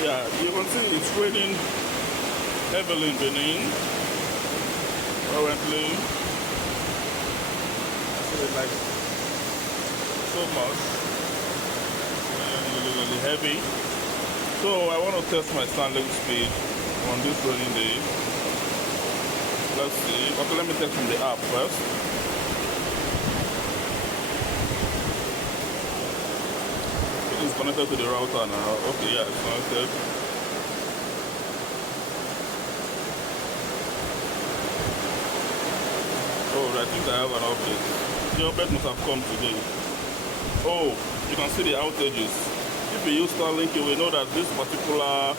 Yeah, you can see it's raining heavily in Benin currently. So it's like so much, really, really heavy. So I want to test my Starlink speed on this raining day. Let's see. Okay, let me test from the app first. It is connected to the router now. Okay, yeah, it's connected. Oh, I think I have an update. The update must have come today. Oh, you can see the outages. If you use Starlink, you will know that this particular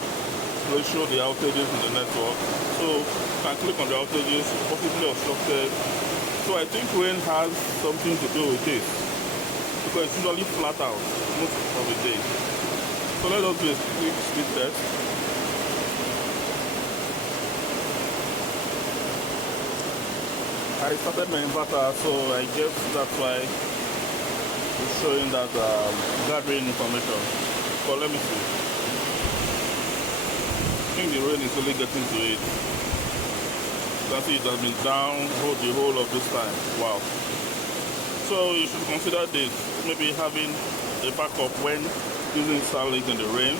will show the outages in the network. So you can click on the outages, possibly obstructed. So I think rain has something to do with this, because it's usually flat out most of the day. So let us do a quick speed test. I started my inverter, so I guess that's why it's showing that gathering information. But let me see. I think the rain is only getting to it. You can see it has been down the whole of this time. Wow. So you should consider this, maybe having a backup when using Starlink in the rain,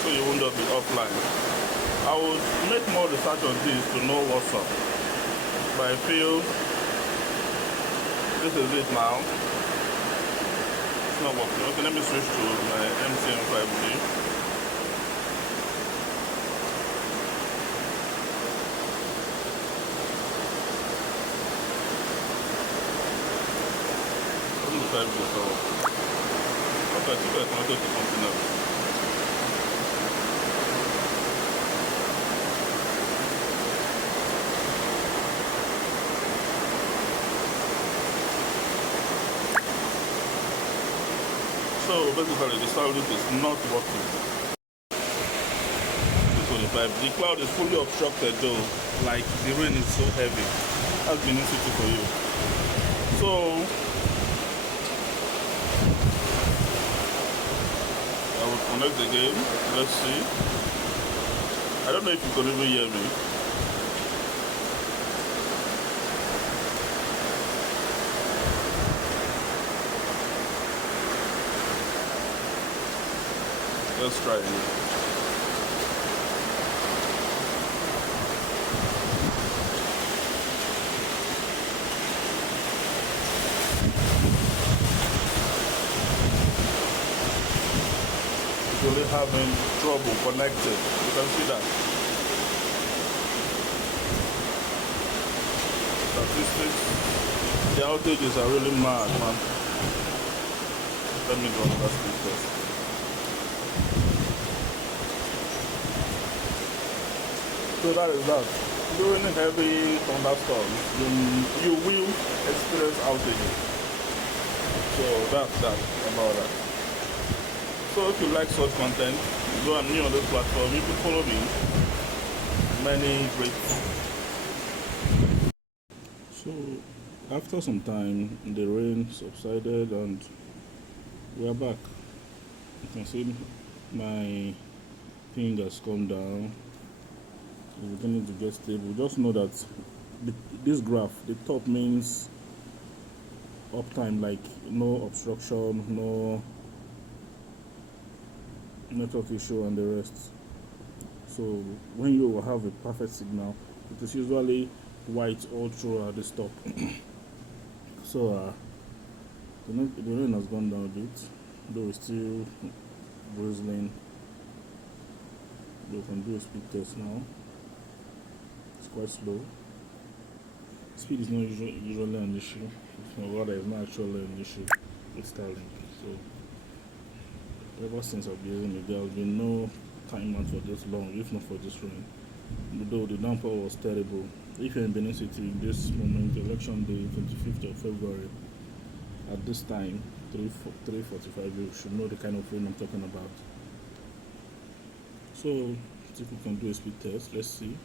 so you won't just be offline. I would make more research on this to know what's up, but I feel this is it now. It's not working. Okay, let me switch to my MTN 5G. Okay, I think I connected to something else. So basically the Starlink is not working. The cloud is fully obstructed though, like the rain is so heavy. That's Benin City for you. So I will connect again. Let's see. I don't know if you can even hear me. Let's try it. Really having trouble connected. You can see that. Statistics. The outages are really mad, man. Let me go on that speed test. So that is that. During heavy thunderstorms, you will experience outages. So that's that about that. So if you like such content, though I'm new on this platform, you can follow me. Many great. So after some time, the rain subsided and we are back. You can see my ping has come down. It's beginning to get stable. Just know that this graph, the top means uptime, like no obstruction, no network issue and the rest. So when you have a perfect signal, it is usually white all through at the top. So the rain has gone down a bit, though it's still drizzling. We can do a speed test now. It's quite slow. Speed is not usually an issue, or rather it's not actually an issue with Starlink. So ever since I've been using it, there has been no time out for this long, if not for this rain. Though the downpour was terrible. If you're in Benin City this moment, election day, 25th of February, at this time, 3:45, you should know the kind of rain I'm talking about. So, if we can do a speed test, let's see.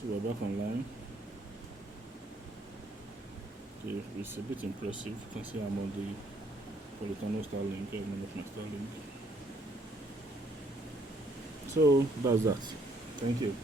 So we're back online. Okay, it's a bit impressive. You can see I'm on the Polytano Starlink, I'm on my Starlink. So that's that. Thank you.